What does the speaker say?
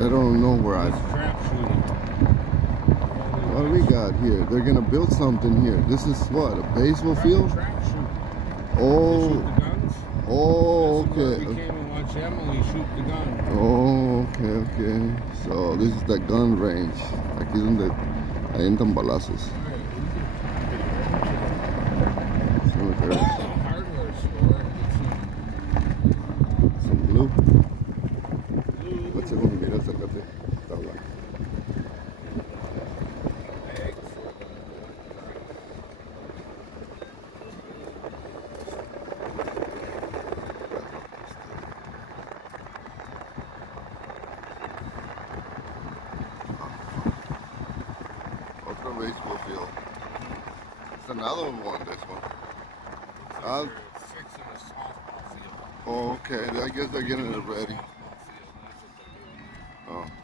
I don't know where It's trap shooting. what we got here. They're gonna build something here. This is what, a baseball field? Trap shooting. They Oh, shoot the guns. oh, This is where okay. we came and watched Emily shoot the gun. Oh, okay. So this is the gun range. Aquí es donde avientan balazos. Cemeteries. Hardware store. Some blue. Blue. Let's see when we mira el zacate. Tabla. Bag for the Otro baseball field. It's another one, this one. they're fixing a softball field. Oh, okay. I guess they're getting it ready. Softball field, that's what they're doing. Oh.